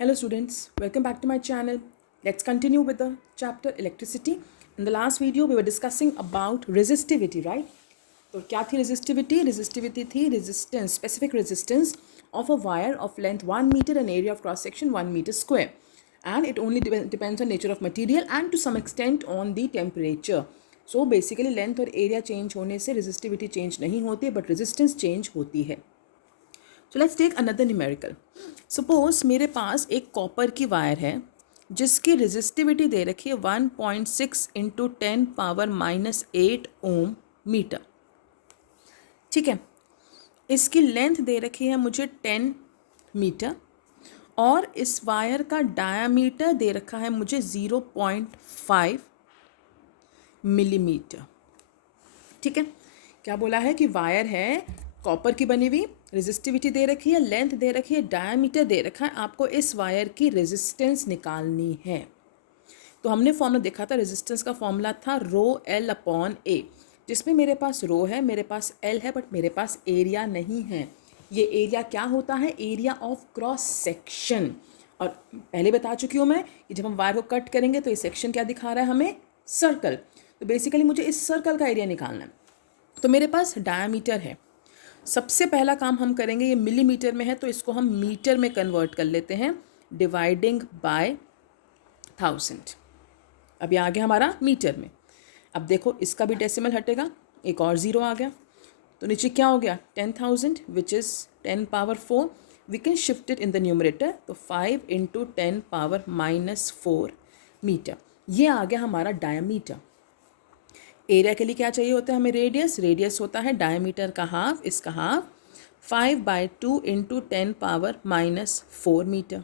Hello students, welcome back to my channel. Let's continue with the chapter electricity. In the last video we were discussing about resistivity, right? तो क्या थी resistivity? Resistivity थी resistance, specific resistance of a wire of length 1 meter and area of cross section 1 meter square. And it only depends on nature of material and to some extent on the temperature. So basically length और area change होने से resistivity change नहीं होती but resistance change होती है. So let's take another numerical. Suppose मेरे पास एक copper की वायर है जिसकी रेजिस्टिविटी दे रखी है 1.6 इंटू 10⁻⁻8 ओम मीटर. ठीक है, इसकी लेंथ दे रखी है मुझे 10 मीटर और इस वायर का डायामीटर दे रखा है मुझे 0.5 मिलीमीटर. ठीक है, क्या बोला है कि वायर है कॉपर की बनी हुई, रेजिस्टिविटी दे रखी है, लेंथ दे रखी है, डायामीटर दे रखा है, आपको इस वायर की रेजिस्टेंस निकालनी है. तो हमने फॉर्मूला देखा था, रेजिस्टेंस का फॉर्मूला था रो एल अपॉन ए, जिसमें मेरे पास रो है, मेरे पास एल है, बट मेरे पास एरिया नहीं है. ये एरिया क्या होता है? Area of cross section. और पहले बता चुकी हूँ मैं कि जब हम वायर को कट करेंगे तो ये सेक्शन क्या दिखा रहा है हमें? सर्कल. तो बेसिकली मुझे इस सर्कल का एरिया निकालना है. तो मेरे पास डायामीटर है. सबसे पहला काम हम करेंगे, ये मिलीमीटर में है तो इसको हम मीटर में कन्वर्ट कर लेते हैं, डिवाइडिंग बाय 1000. अब ये आ गया हमारा मीटर में. अब देखो इसका भी डेसिमल हटेगा, एक और ज़ीरो आ गया, तो नीचे क्या हो गया? 10,000 which is 10⁻4. We can shift it in the numerator, तो 5 इंटू 10⁻⁻4 मीटर. ये आ गया हमारा डायामीटर. एरिया के लिए क्या चाहिए होता है हमें? रेडियस. रेडियस होता है डायमीटर का हाफ, इसका हाफ 5/2 इंटू 10⁻⁻4 मीटर.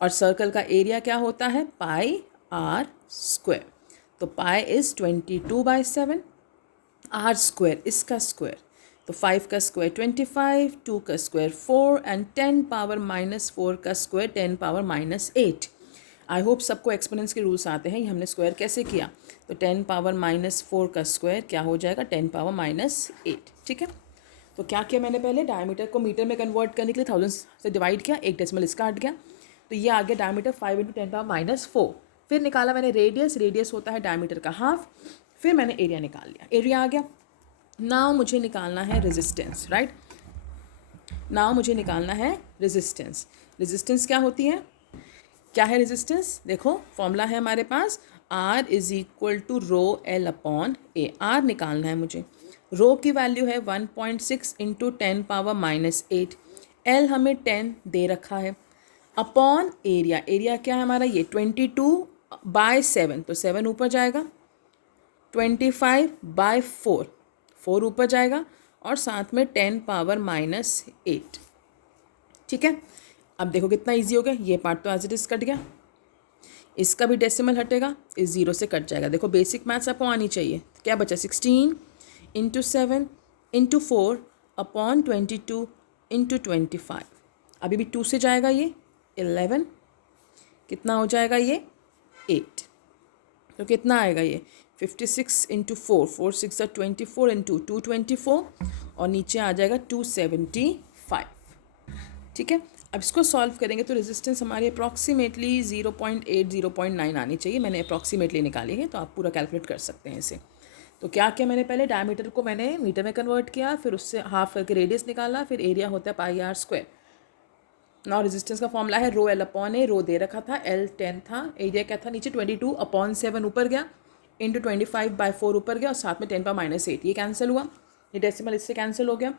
और सर्कल का एरिया क्या होता है? पाई आर स्क्वायर. तो पाई इज़ 22/7, आर स्क्वायर इसका स्क्वायर, तो 5 का स्क्वायर 25, 2 का स्क्वायर 4 एंड 10⁻⁻4 का स्क्वायर 10⁻⁸. आई होप सबको एक्सपोनेंट्स के रूल्स आते हैं. ये हमने स्क्वायर कैसे किया? तो 10⁻⁻4 का स्क्वायर क्या हो जाएगा? 10⁻⁸. ठीक है, तो क्या किया मैंने? पहले डायमीटर को मीटर में कन्वर्ट करने के लिए 1000 से डिवाइड किया, एक डेसिमल इसका हट गया, तो ये आ गया डायमीटर 5 इंटू 10⁻⁻4. फिर निकाला मैंने रेडियस. रेडियस होता है डायमीटर का हाफ. फिर मैंने एरिया निकाल लिया, एरिया आ गया. नाउ मुझे निकालना है रेजिस्टेंस, राइट? नाउ मुझे निकालना है रेजिस्टेंस. रेजिस्टेंस क्या होती है? क्या है रेजिस्टेंस? देखो फॉर्मूला है हमारे पास, R is equal to rho L upon A. R निकालना है मुझे. रो की वैल्यू है 1.6 इंटू 10⁻⁸. एल हमें 10 दे रखा है, अपॉन एरिया. एरिया क्या है हमारा? ये 22/7, तो 7 ऊपर जाएगा, 25/4, 4 ऊपर जाएगा, और साथ में 10⁻⁸. ठीक है, अब देखो कितना इजी हो गया. ये पार्ट तो एज इट इज कट गया, इसका भी डेसिमल हटेगा, इस जीरो से कट जाएगा. देखो बेसिक मैथ्स आपको आनी चाहिए. क्या बचा? 16 इंटू 7 इंटू 4 अपॉन 22 इंटू 25. अभी भी 2 से जाएगा, ये 11, कितना हो जाएगा? ये 8. तो कितना आएगा ये? 56 इंटू 4, 4 6 24 इंटू 224, और नीचे आ जाएगा 275. ठीक है, अब इसको सॉल्व करेंगे तो रेजिस्टेंस हमारी अप्रॉक्सीमेटली 0.8 0.9 आनी चाहिए. मैंने अप्रॉक्सीमेटली निकाली है, तो आप पूरा कैलकुलेट कर सकते हैं इसे. तो क्या किया मैंने? पहले डायमीटर को मैंने मीटर में कन्वर्ट किया, फिर उससे हाफ करके रेडियस निकाला, फिर एरिया होता है पाई आर स्क्वायर. नाउ रेजिस्टेंस का फॉर्मूला है रो एल अपॉन ए. रो दे रखा था, एल 10 था, एरिया क्या था नीचे 22/7 ऊपर गया, इंटू 25/4 ऊपर गया, और साथ में 10⁻⁸. ये कैंसिल हुआ, ये डेसिमल इससे कैंसिल हो गया.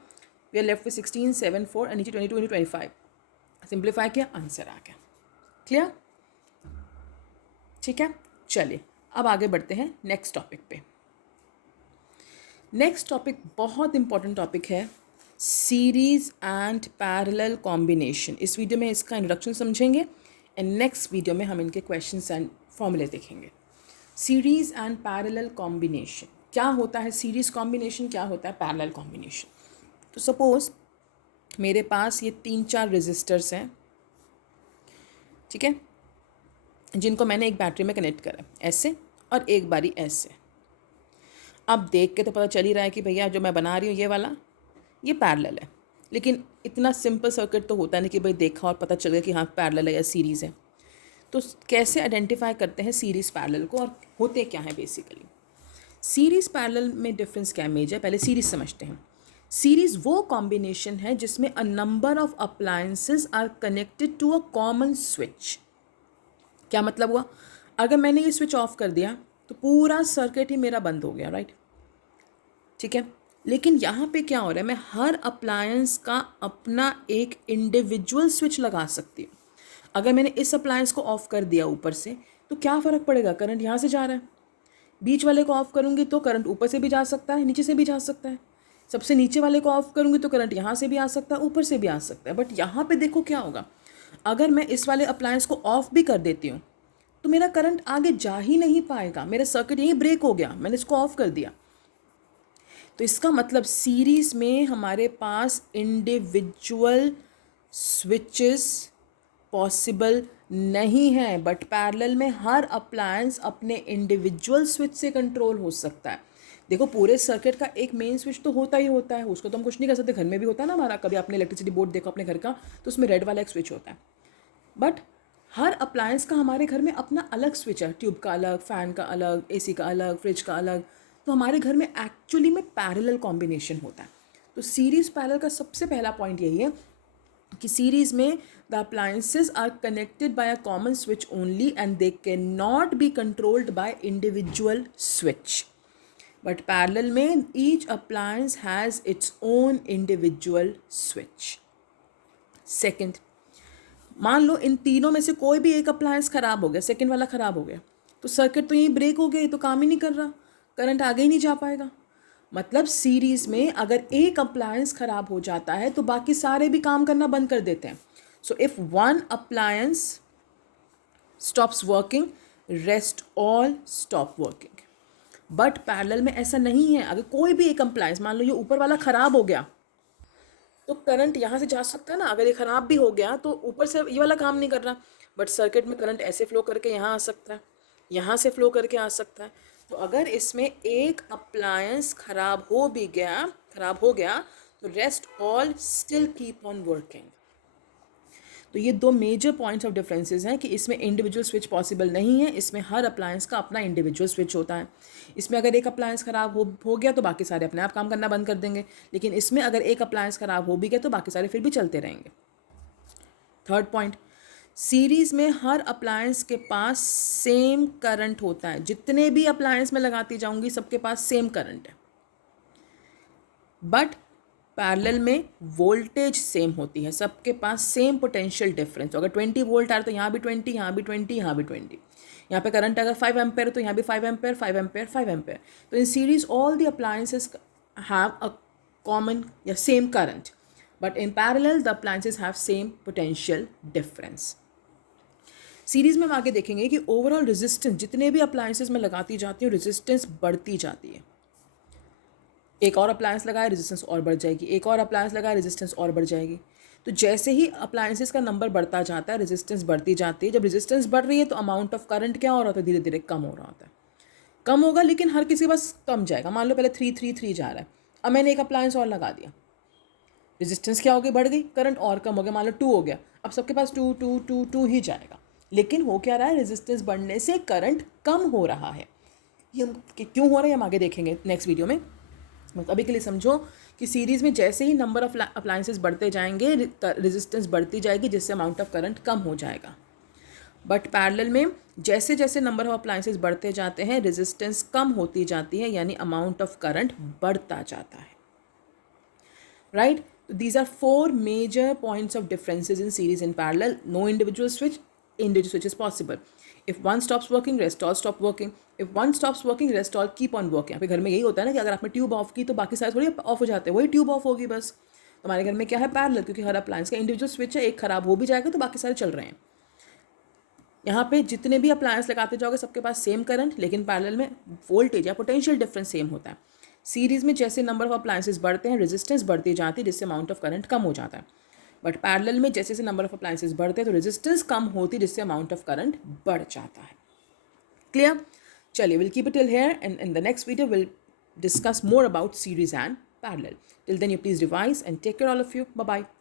We are left with 16 7 4 and नीचे 22 इंटू 25. सिंप्लीफाई किया, आंसर आ गया. क्लियर? ठीक है, चलिए अब आगे बढ़ते हैं नेक्स्ट टॉपिक पे. नेक्स्ट टॉपिक बहुत इंपॉर्टेंट टॉपिक है, सीरीज एंड पैरेलल कॉम्बिनेशन. इस वीडियो में इसका इंट्रोडक्शन समझेंगे एंड नेक्स्ट वीडियो में हम इनके क्वेश्चंस एंड फॉर्मूले देखेंगे. सीरीज एंड पैरेलल कॉम्बिनेशन क्या होता है? सीरीज कॉम्बिनेशन क्या होता है? Parallel combination. तो सपोज मेरे पास ये 3-4 रेजिस्टर्स हैं, ठीक है, जिनको मैंने एक बैटरी में कनेक्ट करा, ऐसे और एक बारी ऐसे. अब देख के तो पता चल ही रहा है कि भैया जो मैं बना रही हूँ ये वाला ये पैरेलल है, लेकिन इतना सिंपल सर्किट तो होता नहीं कि भाई देखा और पता चल गया कि हाँ पैरेलल है या सीरीज़ है। तो कैसे आइडेंटिफाई करते हैं सीरीज़ पैरेलल को और होते क्या है बेसिकली। सीरीज़ पैरेलल में डिफरेंस क्या मेजर, पहले सीरीज़ समझते हैं। सीरीज़ वो कॉम्बिनेशन है जिसमें a number of appliances are connected to a common switch. क्या मतलब हुआ, अगर मैंने ये स्विच ऑफ कर दिया तो पूरा सर्किट ही मेरा बंद हो गया, राइट। ठीक है, लेकिन यहाँ पे क्या हो रहा है, मैं हर अप्लायंस का अपना एक इंडिविजुअल स्विच लगा सकती हूँ। अगर मैंने इस अप्लायंस को ऑफ कर दिया ऊपर से तो क्या फ़र्क पड़ेगा, करंट यहाँ से जा रहा है। बीच वाले को ऑफ करूँगी तो करंट ऊपर से भी जा सकता है, नीचे से भी जा सकता है। सबसे नीचे वाले को ऑफ करूँगी तो करंट यहाँ से भी आ सकता है, ऊपर से भी आ सकता है। बट यहाँ पे देखो क्या होगा, अगर मैं इस वाले अप्लायंस को ऑफ भी कर देती हूँ तो मेरा करंट आगे जा ही नहीं पाएगा, मेरा सर्किट यहीं ब्रेक हो गया, मैंने इसको ऑफ कर दिया। तो इसका मतलब सीरीज़ में हमारे पास इंडिविजुअल स्विचेस पॉसिबल नहीं है, बट पैरेलल में हर अप्लायंस अपने इंडिविजुअल स्विच से कंट्रोल हो सकता है। देखो पूरे सर्किट का एक मेन स्विच तो होता ही होता है, उसको तो हम कुछ नहीं कर सकते। घर में भी होता है ना हमारा, कभी आपने इलेक्ट्रिसिटी बोर्ड देखो अपने घर का तो उसमें रेड वाला एक स्विच होता है। बट हर अप्लायंस का हमारे घर में अपना अलग स्विच है, ट्यूब का अलग, फ़ैन का अलग, एसी का अलग, फ्रिज का अलग। तो हमारे घर में एक्चुअली में पैरेलल कॉम्बिनेशन होता है। तो सीरीज़ पैरेलल का सबसे पहला पॉइंट यही है कि सीरीज़ में the appliances are connected by a common switch only and they can not be controlled by individual switch. But parallel में each appliance has its own individual switch. Second, मान लो इन तीनों में से कोई भी एक अप्लायंस ख़राब हो गया, सेकंड वाला ख़राब हो गया, तो सर्किट तो यहीं ब्रेक हो गया, ये तो काम ही नहीं कर रहा, करंट आगे ही नहीं जा पाएगा। मतलब सीरीज़ में अगर एक अप्लायंस ख़राब हो जाता है तो बाकी सारे भी काम करना बंद कर देते हैं। So if one appliance stops working, rest all stop working. But parallel में ऐसा नहीं है। अगर कोई भी एक अप्लायंस, मान लो ये ऊपर वाला ख़राब हो गया, तो करंट यहाँ से जा सकता है ना। अगर ये ख़राब भी हो गया तो ऊपर से ये वाला काम नहीं कर रहा, बट सर्किट में करंट ऐसे फ्लो करके यहाँ आ सकता है, यहाँ से फ्लो करके आ सकता है। तो अगर इसमें एक अप्लायंस ख़राब हो गया तो rest all still keep on working. तो ये दो मेजर पॉइंट्स ऑफ डिफरेंसेस हैं कि इसमें इंडिविजुअल स्विच पॉसिबल नहीं है, इसमें हर अप्लायंस का अपना इंडिविजुअल स्विच होता है। इसमें अगर एक अप्लायंस ख़राब हो गया तो बाकी सारे अपने आप काम करना बंद कर देंगे, लेकिन इसमें अगर एक अप्लायंस ख़राब हो भी गया तो बाकी सारे फिर भी चलते रहेंगे। थर्ड पॉइंट, सीरीज़ में हर अप्लायंस के पास सेम करंट होता है। जितने भी अप्लायंस में लगाती जाऊंगी सबके पास सेम करंट है। बट पैरेलल में वोल्टेज सेम होती है, सबके पास सेम पोटेंशियल डिफरेंस। अगर 20 वोल्ट आ रहा तो यहाँ भी 20, यहाँ भी 20, यहाँ भी 20। यहाँ पे करंट अगर 5 एम्पेयर तो यहाँ भी 5 एम्पेयर, 5 एम्पेयर, 5 एम्पेयर। तो in series all the appliances have a common या same current, but in parallel the appliances have same potential difference. Series में हम आगे देखेंगे कि ओवरऑल रेजिस्टेंस जितने भी अप्लायंसेस में लगाती जाती हूँ रेजिस्टेंस बढ़ती जाती है। एक और अप्लायंस लगाए रेजिस्टेंस और बढ़ जाएगी, एक और अप्लायंस लगाए रेजिस्टेंस और बढ़ जाएगी। तो जैसे ही अप्लायंसेस का नंबर बढ़ता जाता है रेजिस्टेंस बढ़ती जाती है। जब रेजिस्टेंस बढ़ रही है तो अमाउंट ऑफ करंट क्या हो रहा होता है, धीरे धीरे कम हो रहा होता है। कम होगा लेकिन हर किसी के पास कम जाएगा। मान लो पहले 3 जा रहा है, अब मैंने एक अप्लायंस और लगा दिया, रेजिस्टेंस क्या हो गई, बढ़ गई, करंट और कम हो गया, मान लो 2 हो गया, अब सबके पास 2 ही जाएगा। लेकिन हो क्या रहा है, रेजिस्टेंस बढ़ने से करंट कम हो रहा है। ये क्यों हो रहा है हम आगे देखेंगे नेक्स्ट वीडियो में। अभी के लिए समझो कि सीरीज़ में जैसे ही नंबर ऑफ अप्लायंसेस बढ़ते जाएंगे रेजिस्टेंस बढ़ती जाएगी, जिससे अमाउंट ऑफ करंट कम हो जाएगा। बट पैरेलल में जैसे जैसे नंबर ऑफ अप्लायंसेस बढ़ते जाते हैं रेजिस्टेंस कम होती जाती है, यानी अमाउंट ऑफ करंट बढ़ता जाता है। Right, these are 4 major points of differences in series and parallel. No individual switch is possible. If one stops working, rest all stop working. If one stops working, rest all keep on working. आपके घर में यही होता है ना कि अगर आपने ट्यूब ऑफ की तो बाकी सारे थोड़ी ऑफ हो जाते हैं, वही ट्यूब ऑफ होगी बस। हमारे घर में क्या है, पैरेलल, क्योंकि हर अप्लायंस का इंडिविजुअल स्विच है, एक खराब हो भी जाएगा तो बाकी सारे चल रहे हैं। यहाँ पे जितने भी अप्लायंस लगाते जाओगे सबके पास सेम करंट, लेकिन पैरेलल में वोल्टेज या पोटेंशियल डिफरेंस सेम होता है। सीरीज़ में जैसे नंबर ऑफ अप्लायंसेस बढ़ते हैं रेजिस्टेंस बढ़ती जाती है, जिससे अमाउंट ऑफ करंट कम हो जाता है। बट पैरेलल में जैसे जैसे नंबर ऑफ अप्लायंसेस बढ़ते हैं तो रेजिस्टेंस कम होती है, जिससे अमाउंट ऑफ करंट बढ़ जाता है। क्लियर? चलिए, will keep it till here and in the next video will discuss more about series and parallel. Till then, you please revise and take care all of you. Bye bye.